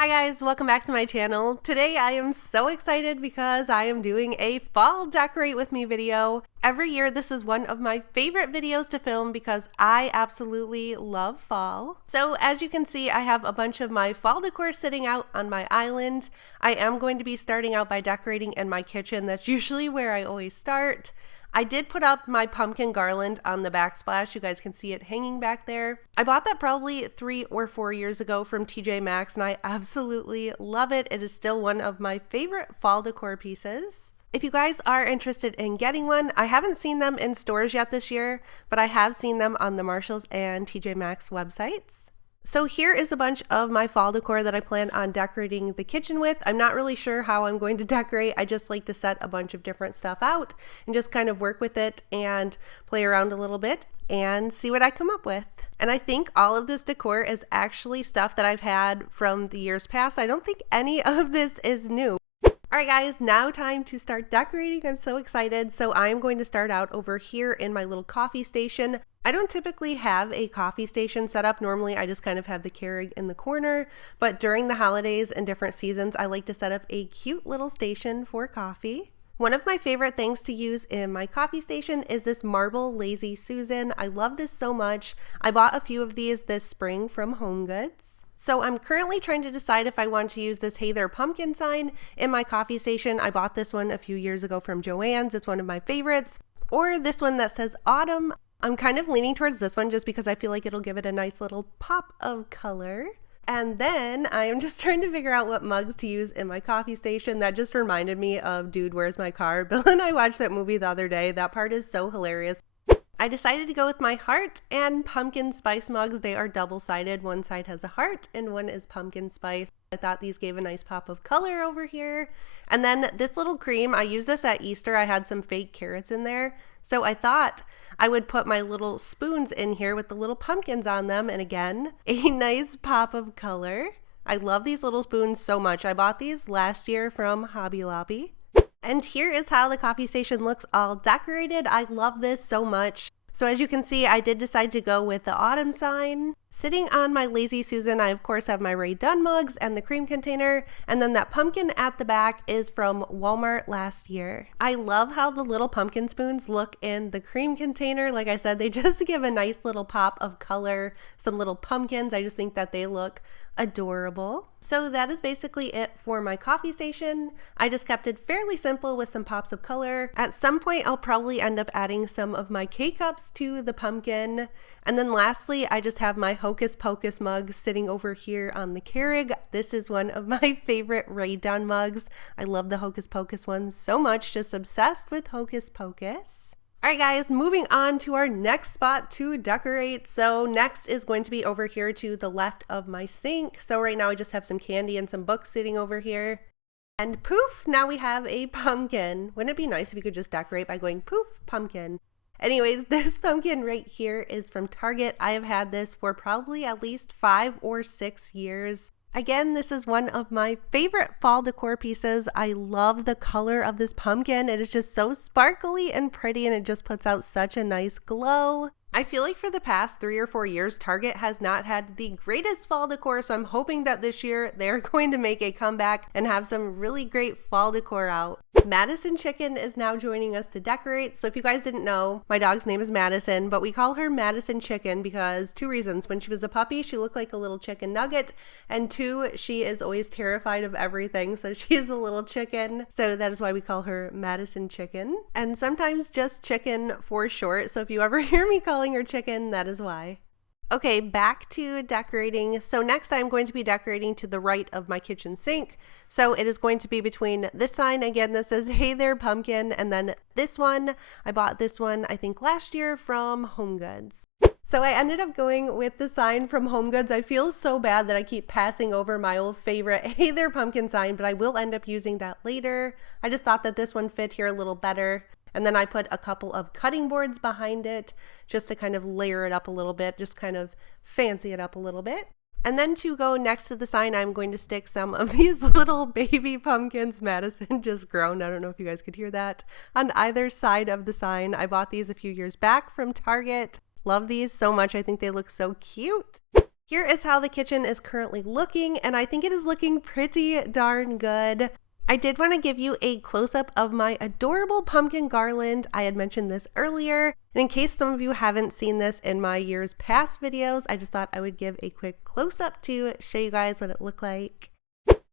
Hi guys, welcome back to my channel. Today I am so excited because I am doing a fall decorate with me video. Every year this is one of my favorite videos to film because I absolutely love fall. So as you can see, I have a bunch of my fall decor sitting out on my island. I am going to be starting out by decorating in my kitchen. That's usually where I always start. I did put up my pumpkin garland on the backsplash. You guys can see it hanging back there. I bought that probably 3 or 4 years ago from TJ Maxx and I absolutely love it. It is still one of my favorite fall decor pieces. If you guys are interested in getting one, I haven't seen them in stores yet this year, but I have seen them on the Marshalls and TJ Maxx websites. So here is a bunch of my fall decor that I plan on decorating the kitchen with. I'm not really sure how I'm going to decorate. I just like to set a bunch of different stuff out and just kind of work with it and play around a little bit and see what I come up with. And I think all of this decor is actually stuff that I've had from the years past. I don't think any of this is new. Alright guys, now time to start decorating. I'm so excited. So I'm going to start out over here in my little coffee station. I don't typically have a coffee station set up. Normally I just kind of have the Keurig in the corner, but during the holidays and different seasons I like to set up a cute little station for coffee. One of my favorite things to use in my coffee station is this marble Lazy Susan. I love this so much. I bought a few of these this spring from HomeGoods. So I'm currently trying to decide if I want to use this Hey There Pumpkin sign in my coffee station. I bought this one a few years ago from Joann's. It's one of my favorites. Or this one that says Autumn. I'm kind of leaning towards this one just because I feel like it'll give it a nice little pop of color. And then I am just trying to figure out what mugs to use in my coffee station. That just reminded me of Dude, Where's My Car? Bill and I watched that movie the other day. That part is so hilarious. I decided to go with my heart and pumpkin spice mugs. They are double-sided. One side has a heart and one is pumpkin spice. I thought these gave a nice pop of color over here. And then this little cream, I used this at Easter. I had some fake carrots in there. So I thought I would put my little spoons in here with the little pumpkins on them. And again, a nice pop of color. I love these little spoons so much. I bought these last year from Hobby Lobby. And here is how the coffee station looks all decorated. I love this so much. So as you can see, I did decide to go with the autumn sign. Sitting on my Lazy Susan, I of course have my Rae Dunn mugs and the cream container, and then that pumpkin at the back is from Walmart last year. I love how the little pumpkin spoons look in the cream container. Like I said, they just give a nice little pop of color, some little pumpkins. I just think that they look adorable. So that is basically it for my coffee station. I just kept it fairly simple with some pops of color. At some point I'll probably end up adding some of my K-cups to the pumpkin. And then lastly, I just have my Hocus Pocus mug sitting over here on the Keurig. This is one of my favorite Rae Dunn mugs. I love the Hocus Pocus ones so much, just obsessed with Hocus Pocus. Alright guys, moving on to our next spot to decorate. So next is going to be over here to the left of my sink. So right now I just have some candy and some books sitting over here. And poof, now we have a pumpkin. Wouldn't it be nice if you could just decorate by going poof, pumpkin? Anyways, this pumpkin right here is from Target. I have had this for probably at least 5 or 6 years. Again, this is one of my favorite fall decor pieces. I love the color of this pumpkin. It is just so sparkly and pretty and it just puts out such a nice glow. I feel like for the past 3 or 4 years, Target has not had the greatest fall decor, so I'm hoping that this year they're going to make a comeback and have some really great fall decor out. Madison Chicken is now joining us to decorate. So if you guys didn't know, my dog's name is Madison, but we call her Madison Chicken because 2 reasons. When she was a puppy, she looked like a little chicken nugget, and 2, she is always terrified of everything, so she is a little chicken. So that is why we call her Madison Chicken, and sometimes just Chicken for short. So if you ever hear me calling her Chicken, that is why. Okay, back to decorating. So next I'm going to be decorating to the right of my kitchen sink. So it is going to be between this sign, again this says Hey There Pumpkin, and then this one. I bought this one I think last year from HomeGoods. So I ended up going with the sign from HomeGoods. I feel so bad that I keep passing over my old favorite Hey There Pumpkin sign, but I will end up using that later. I just thought that this one fit here a little better. And then I put a couple of cutting boards behind it just to kind of layer it up a little bit, just kind of fancy it up a little bit. And then to go next to the sign, I'm going to stick some of these little baby pumpkins. Madison just groaned. I don't know if you guys could hear that. On either side of the sign. I bought these a few years back from Target. Love these so much. I think they look so cute. Here is how the kitchen is currently looking, and I think it is looking pretty darn good. I did want to give you a close-up of my adorable pumpkin garland. I had mentioned this earlier, and in case some of you haven't seen this in my years past videos, I just thought I would give a quick close-up to show you guys what it looked like.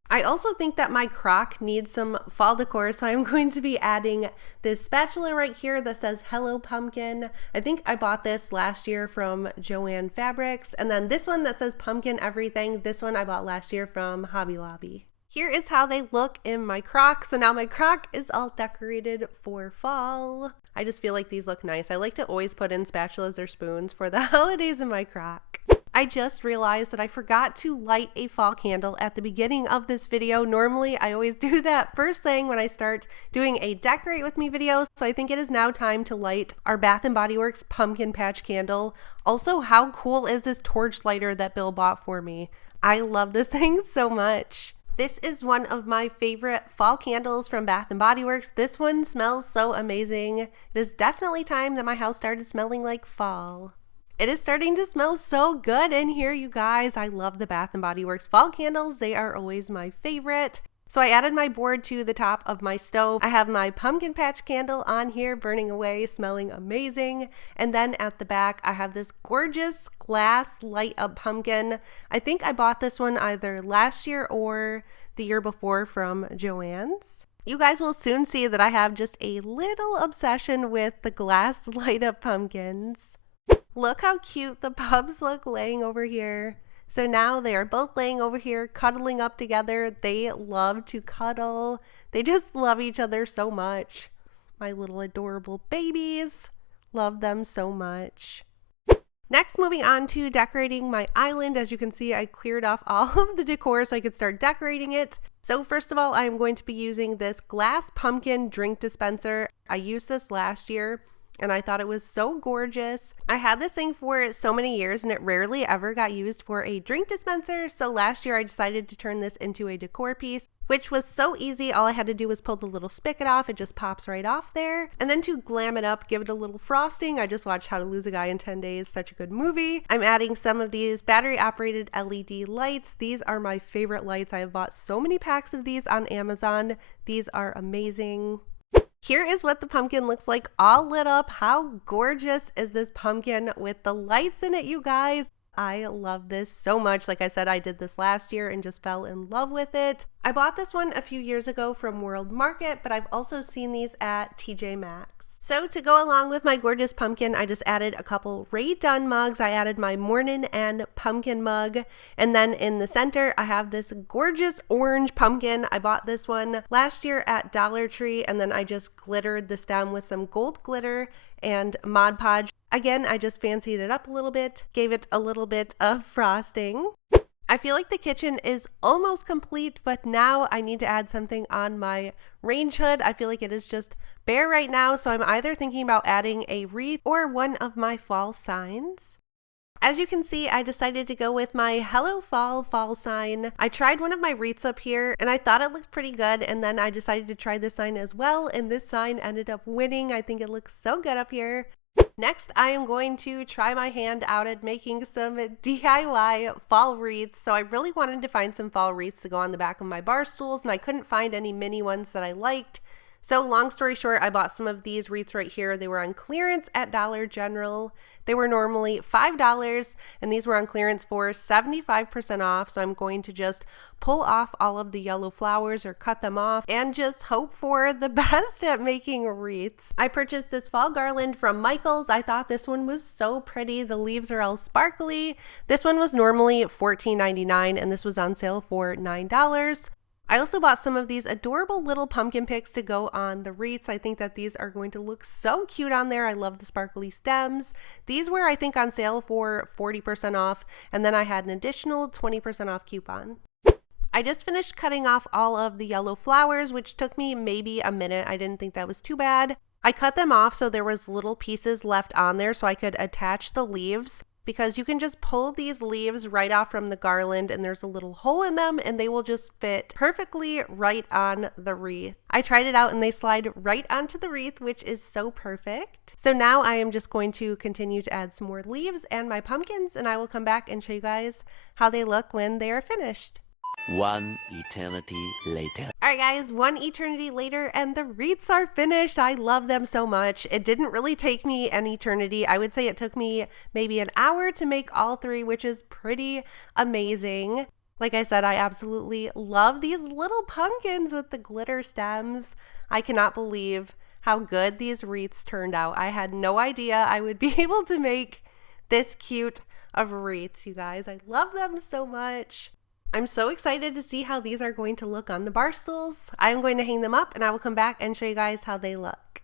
I also think that my crock needs some fall decor, so I'm going to be adding this spatula right here that says Hello Pumpkin. I think I bought this last year from Joann Fabrics, and then this one that says Pumpkin Everything, this one I bought last year from Hobby Lobby. Here is how they look in my crock. So now my crock is all decorated for fall. I just feel like these look nice. I like to always put in spatulas or spoons for the holidays in my crock. I just realized that I forgot to light a fall candle at the beginning of this video. Normally, I always do that first thing when I start doing a decorate with me video. So I think it is now time to light our Bath & Body Works pumpkin patch candle. Also, how cool is this torch lighter that Bill bought for me? I love this thing so much. This is one of my favorite fall candles from Bath & Body Works. This one smells so amazing. It is definitely time that my house started smelling like fall. It is starting to smell so good in here, you guys. I love the Bath & Body Works fall candles. They are always my favorite. So I added my board to the top of my stove. I have my pumpkin patch candle on here burning away, smelling amazing. And then at the back, I have this gorgeous glass light up pumpkin. I think I bought this one either last year or the year before from Joann's. You guys will soon see that I have just a little obsession with the glass light up pumpkins. Look how cute the pups look laying over here. So now they are both laying over here, cuddling up together. They love to cuddle. They just love each other so much. My little adorable babies. Love them so much. Next, moving on to decorating my island. As you can see, I cleared off all of the decor so I could start decorating it. So first of all, I'm going to be using this glass pumpkin drink dispenser. I used this last year, and I thought it was so gorgeous. I had this thing for so many years and it rarely ever got used for a drink dispenser. So last year I decided to turn this into a decor piece, which was so easy. All I had to do was pull the little spigot off. It just pops right off there. And then to glam it up, give it a little frosting. I just watched How to Lose a Guy in 10 Days. Such a good movie. I'm adding some of these battery operated LED lights. These are my favorite lights. I have bought so many packs of these on Amazon. These are amazing. Here is what the pumpkin looks like all lit up. How gorgeous is this pumpkin with the lights in it, you guys? I love this so much. Like I said, I did this last year and just fell in love with it. I bought this one a few years ago from World Market, but I've also seen these at TJ Maxx. So to go along with my gorgeous pumpkin, I just added a couple Rae Dunn mugs. I added my Mornin' and Pumpkin mug. And then in the center, I have this gorgeous orange pumpkin. I bought this one last year at Dollar Tree, and then I just glittered the stem with some gold glitter and Mod Podge. Again, I just fancied it up a little bit, gave it a little bit of frosting. I feel like the kitchen is almost complete, but now I need to add something on my range hood. I feel like it is just bare right now, so I'm either thinking about adding a wreath or one of my fall signs. As you can see, I decided to go with my Hello Fall sign. I tried one of my wreaths up here and I thought it looked pretty good, and then I decided to try this sign as well, and this sign ended up winning. I think it looks so good up here. Next, I am going to try my hand out at making some DIY fall wreaths. So I really wanted to find some fall wreaths to go on the back of my bar stools, and I couldn't find any mini ones that I liked. So long story short, I bought some of these wreaths right here. They were on clearance at Dollar General. They were normally $5, and these were on clearance for 75% off. So I'm going to just pull off all of the yellow flowers or cut them off and just hope for the best at making wreaths. I purchased this fall garland from Michael's. I thought this one was so pretty. The leaves are all sparkly. This one was normally $14.99, and this was on sale for $9. I also bought some of these adorable little pumpkin picks to go on the wreaths. I think that these are going to look so cute on there. I love the sparkly stems. These were, I think, on sale for 40% off, and then I had an additional 20% off coupon. I just finished cutting off all of the yellow flowers, which took me maybe a minute. I didn't think that was too bad. I cut them off so there was little pieces left on there so I could attach the leaves. because you can just pull these leaves right off from the garland and there's a little hole in them and they will just fit perfectly right on the wreath. I tried it out and they slide right onto the wreath, which is so perfect. So now I am just going to continue to add some more leaves and my pumpkins, and I will come back and show you guys how they look when they are finished. One eternity later. Alright guys, one eternity later and the wreaths are finished. I love them so much. It didn't really take me an eternity. I would say it took me maybe an hour to make all three, which is pretty amazing. Like I said, I absolutely love these little pumpkins with the glitter stems. I cannot believe how good these wreaths turned out. I had no idea I would be able to make this cute of wreaths, you guys. I love them so much. I'm so excited to see how these are going to look on the bar stools. I'm going to hang them up and I will come back and show you guys how they look.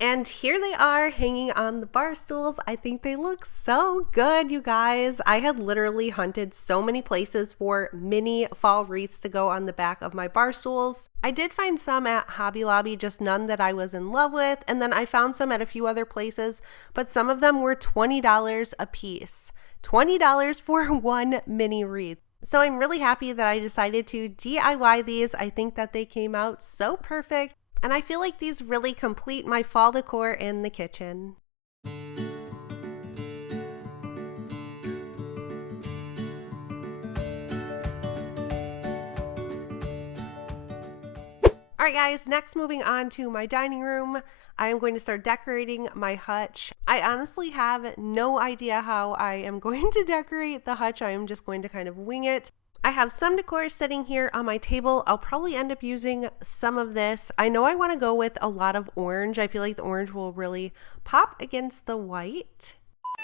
And here they are hanging on the bar stools. I think they look so good, you guys. I had literally hunted so many places for mini fall wreaths to go on the back of my bar stools. I did find some at Hobby Lobby, just none that I was in love with. And then I found some at a few other places, but some of them were $20 a piece. $20 for one mini wreath. So I'm really happy that I decided to DIY these. I think that they came out so perfect, and I feel like these really complete my fall decor in the kitchen. Alright guys, next moving on to my dining room, I am going to start decorating my hutch. I honestly have no idea how I am going to decorate the hutch. I am just going to kind of wing it. I have some decor sitting here on my table. I'll probably end up using some of this. I know I want to go with a lot of orange. I feel like the orange will really pop against the white.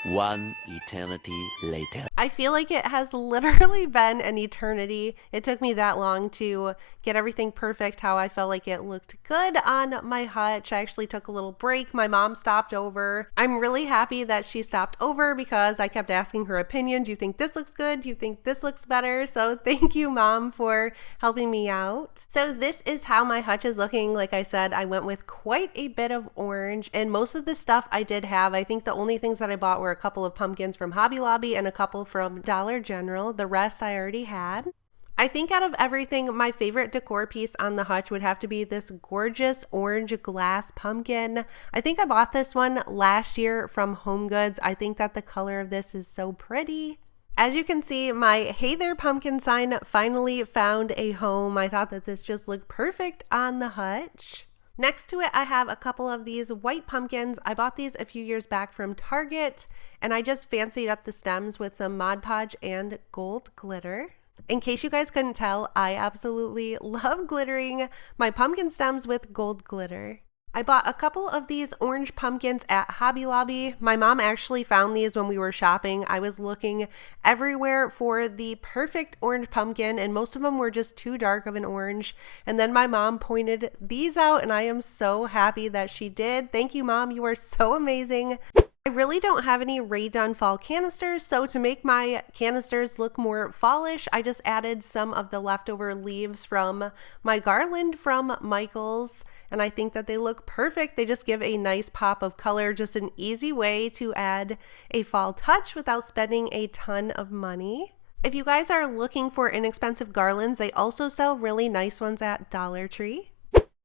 One eternity later. I feel like it has literally been an eternity. It took me that long to get everything perfect, how I felt like it looked good on my hutch. I actually took a little break. My mom stopped over. I'm really happy that she stopped over because I kept asking her opinion. Do you think this looks good? Do you think this looks better? So thank you, Mom, for helping me out. So this is how my hutch is looking. Like I said, I went with quite a bit of orange, and most of the stuff I did have. I think the only things that I bought were a couple of pumpkins from Hobby Lobby and a couple from Dollar General. The rest I already had. I think out of everything, my favorite decor piece on the hutch would have to be this gorgeous orange glass pumpkin. I think I bought this one last year from Home Goods. I think that the color of this is so pretty. As you can see, my Hey There Pumpkin sign finally found a home. I thought that this just looked perfect on the hutch. Next to it, I have a couple of these white pumpkins. I bought these a few years back from Target, and I just fancied up the stems with some Mod Podge and gold glitter. In case you guys couldn't tell, I absolutely love glittering my pumpkin stems with gold glitter. I bought a couple of these orange pumpkins at Hobby Lobby. My mom actually found these when we were shopping. I was looking everywhere for the perfect orange pumpkin, and most of them were just too dark of an orange. And then my mom pointed these out, and I am so happy that she did. Thank you, Mom. You are so amazing. I really don't have any Rae Dunn fall canisters, so to make my canisters look more fallish, I just added some of the leftover leaves from my garland from Michael's, and I think that they look perfect. They just give a nice pop of color, just an easy way to add a fall touch without spending a ton of money. If you guys are looking for inexpensive garlands, they also sell really nice ones at Dollar Tree.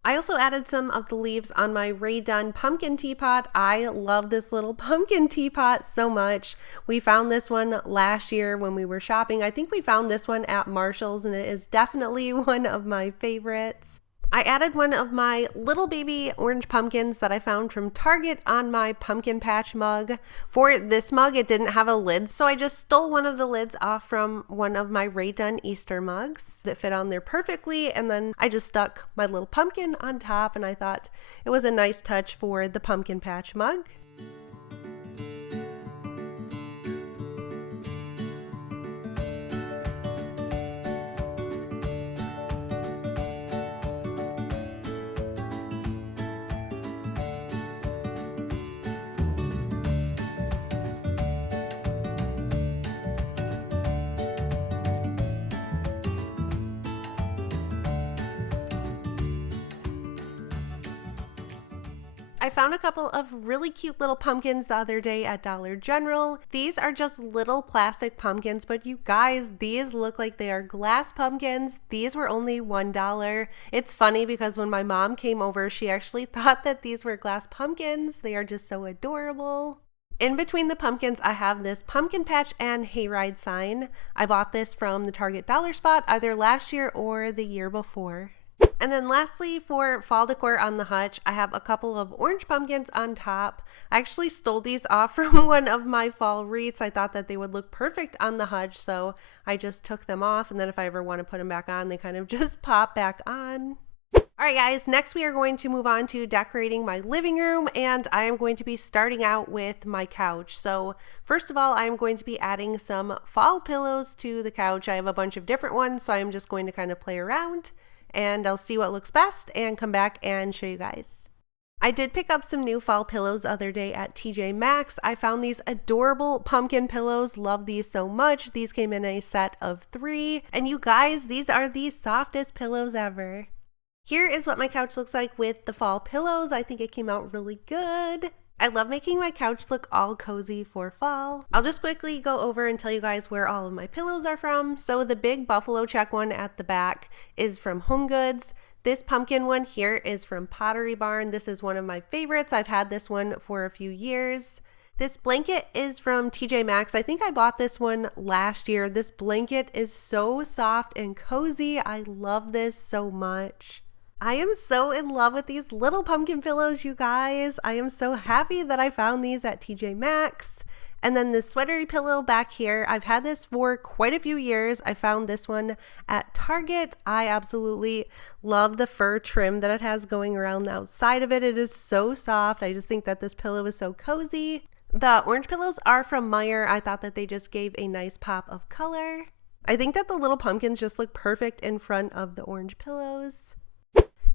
I also added some of the leaves on my Rae Dunn pumpkin teapot. I love this little pumpkin teapot so much. We found this one last year when we were shopping. I think we found this one at Marshall's, and it is definitely one of my favorites. I added one of my little baby orange pumpkins that I found from Target on my pumpkin patch mug. For this mug, it didn't have a lid, so I just stole one of the lids off from one of my Rae Dunn Easter mugs. It fit on there perfectly, and then I just stuck my little pumpkin on top, and I thought it was a nice touch for the pumpkin patch mug. I I found a couple of really cute little pumpkins the other day at Dollar General. These are just little plastic pumpkins, but you guys, these look like they are glass pumpkins. These were only $1. It's funny because when my mom came over, she actually thought that these were glass pumpkins. They are just so adorable. In between the pumpkins, I have this pumpkin patch and hayride sign. I bought this from the Target dollar spot either last year or the year before. And then lastly, for fall decor on the hutch, I have a couple of orange pumpkins on top. I actually stole these off from one of my fall wreaths. I thought that they would look perfect on the hutch, so I just took them off, and then if I ever want to put them back on, they kind of just pop back on. Alright guys, next we are going to move on to decorating my living room, and I am going to be starting out with my couch. So first of all, I am going to be adding some fall pillows to the couch. I have a bunch of different ones, so I'm just going to kind of play around and I'll see what looks best and come back and show you guys. I did pick up some new fall pillows the other day at TJ Maxx. I found these adorable pumpkin pillows. Love these so much. These came in a set of 3. And you guys, these are the softest pillows ever. Here is what my couch looks like with the fall pillows. I think it came out really good. I love making my couch look all cozy for fall. I'll just quickly go over and tell you guys where all of my pillows are from. So the big buffalo check one at the back is from HomeGoods. This pumpkin one here is from Pottery Barn. This is one of my favorites. I've had this one for a few years. This blanket is from TJ Maxx. I think I bought this one last year. This blanket is so soft and cozy. I love this so much. I am so in love with these little pumpkin pillows, you guys. I am so happy that I found these at TJ Maxx. And then the sweatery pillow back here, I've had this for quite a few years. I found this one at Target. I absolutely love the fur trim that it has going around the outside of it. It is so soft. I just think that this pillow is so cozy. The orange pillows are from Meyer. I thought that they just gave a nice pop of color. I think that the little pumpkins just look perfect in front of the orange pillows.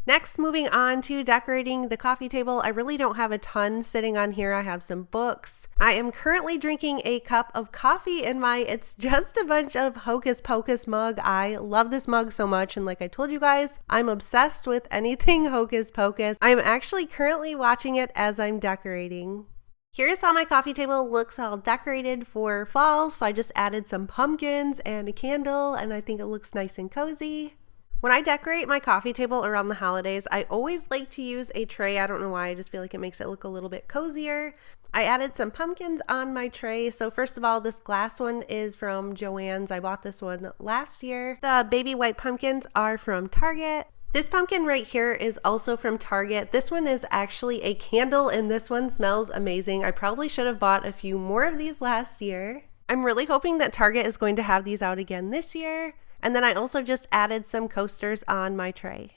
Next, moving on to decorating the coffee table. I really don't have a ton sitting on here. I have some books. I am currently drinking a cup of coffee in it's just a bunch of Hocus Pocus mug. I love this mug so much, and like I told you guys, I'm obsessed with anything Hocus Pocus. I'm actually currently watching it as I'm decorating. Here's how my coffee table looks all decorated for fall. So I just added some pumpkins and a candle, and I think it looks nice and cozy. When I decorate my coffee table around the holidays, I always like to use a tray. I don't know why, I just feel like it makes it look a little bit cozier. I added some pumpkins on my tray. So first of all, this glass one is from Joann's. I bought this one last year. The baby white pumpkins are from Target. This pumpkin right here is also from Target. This one is actually a candle, and this one smells amazing. I probably should have bought a few more of these last year. I'm really hoping that Target is going to have these out again this year. And then I also just added some coasters on my tray.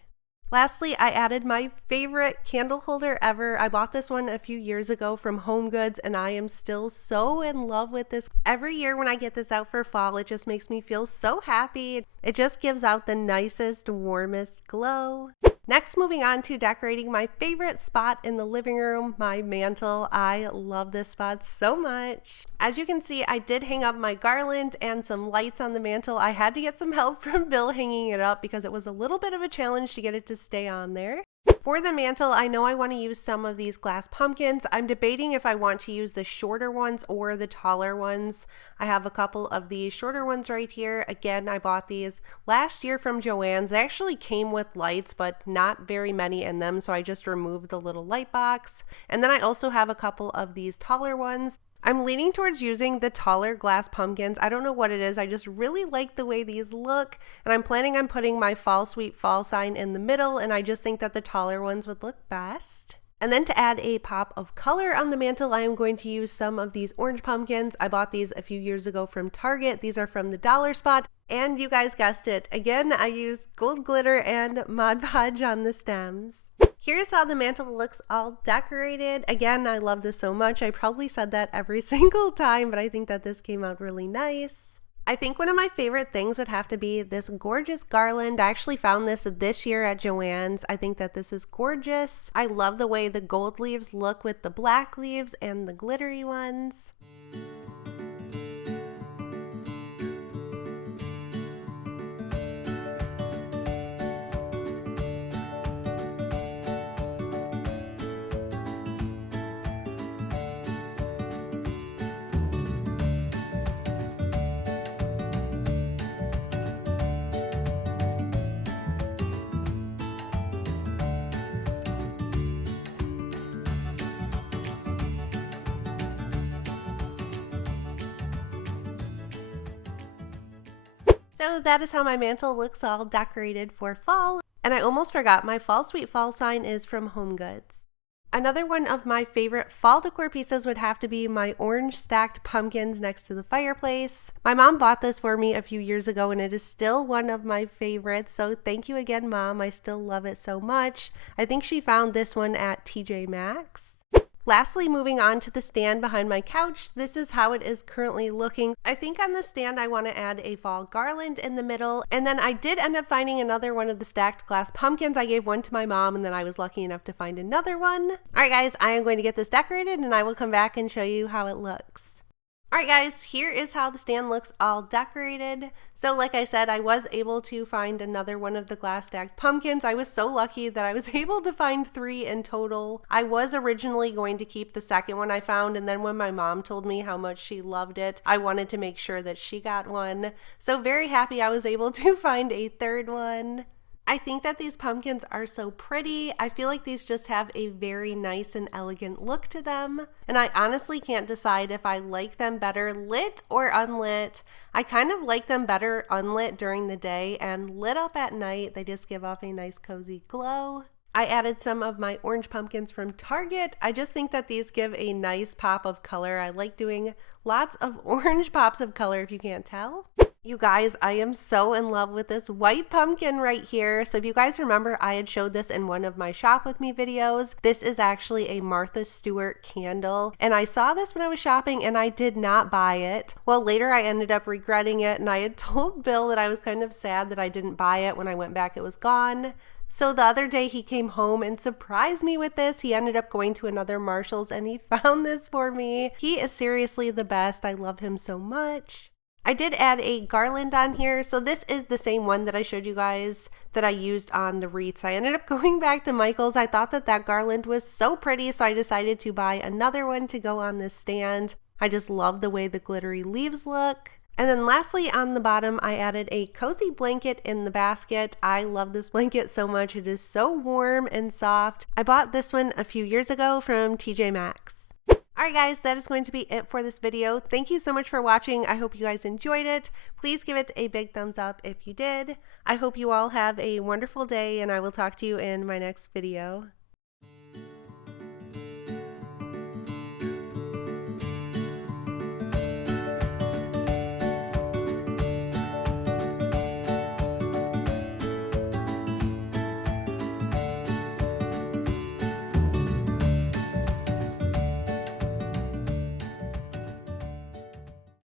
Lastly, I added my favorite candle holder ever. I bought this one a few years ago from HomeGoods, and I am still so in love with this. Every year when I get this out for fall, it just makes me feel so happy. It just gives out the nicest, warmest glow. Next, moving on to decorating my favorite spot in the living room, my mantle. I love this spot so much. As you can see, I did hang up my garland and some lights on the mantle. I had to get some help from Bill hanging it up because it was a little bit of a challenge to get it to stay on there. For the mantle, I know I want to use some of these glass pumpkins. I'm debating if I want to use the shorter ones or the taller ones. I have a couple of these shorter ones right here. Again, I bought these last year from Joann's. They actually came with lights, but not very many in them, so I just removed the little light box. And then I also have a couple of these taller ones. I'm leaning towards using the taller glass pumpkins. I don't know what it is. I just really like the way these look, and I'm planning on putting my Fall Sweet Fall sign in the middle, and I just think that the taller ones would look best. And then to add a pop of color on the mantle, I am going to use some of these orange pumpkins. I bought these a few years ago from Target. These are from the dollar spot. And you guys guessed it. Again, I used gold glitter and Mod Podge on the stems. Here's how the mantle looks all decorated. Again, I love this so much. I probably said that every single time, but I think that this came out really nice. I think one of my favorite things would have to be this gorgeous garland. I actually found this year at Joann's. I think that this is gorgeous. I love the way the gold leaves look with the black leaves and the glittery ones. So that is how my mantle looks all decorated for fall. And I almost forgot, my Fall Sweet Fall sign is from Home Goods. Another one of my favorite fall decor pieces would have to be my orange stacked pumpkins next to the fireplace. My mom bought this for me a few years ago and it is still one of my favorites. So thank you again, Mom. I still love it so much. I think she found this one at TJ Maxx. Lastly, moving on to the stand behind my couch, this is how it is currently looking. I think on the stand I want to add a fall garland in the middle, and then I did end up finding another one of the stacked glass pumpkins. I gave one to my mom, and then I was lucky enough to find another one. Alright guys, I am going to get this decorated and I will come back and show you how it looks. Alright guys, here is how the stand looks all decorated. So like I said, I was able to find another one of the glass stacked pumpkins. I was so lucky that I was able to find 3 in total. I was originally going to keep the second one I found, and then when my mom told me how much she loved it, I wanted to make sure that she got one. So very happy I was able to find a third one. I think that these pumpkins are so pretty. I feel like these just have a very nice and elegant look to them. And I honestly can't decide if I like them better lit or unlit. I kind of like them better unlit during the day, and lit up at night, they just give off a nice cozy glow. I added some of my orange pumpkins from Target. I just think that these give a nice pop of color. I like doing lots of orange pops of color, if you can't tell. You guys, I am so in love with this white pumpkin right here. So if you guys remember, I had showed this in one of my shop with me videos. This is actually a Martha Stewart candle, and I saw this when I was shopping and I did not buy it. Well, later I ended up regretting it, and I had told Bill that I was kind of sad that I didn't buy it. When I went back, it was gone. So the other day he came home and surprised me with this. He ended up going to another Marshall's and he found this for me. He is seriously the best. I love him so much. I did add a garland on here. So this is the same one that I showed you guys that I used on the wreaths. I ended up going back to Michael's. I thought that that garland was so pretty, so I decided to buy another one to go on this stand. I just love the way the glittery leaves look. And then lastly, on the bottom, I added a cozy blanket in the basket. I love this blanket so much. It is so warm and soft. I bought this one a few years ago from TJ Maxx. Alright guys, that is going to be it for this video. Thank you so much for watching. I hope you guys enjoyed it. Please give it a big thumbs up if you did. I hope you all have a wonderful day, and I will talk to you in my next video.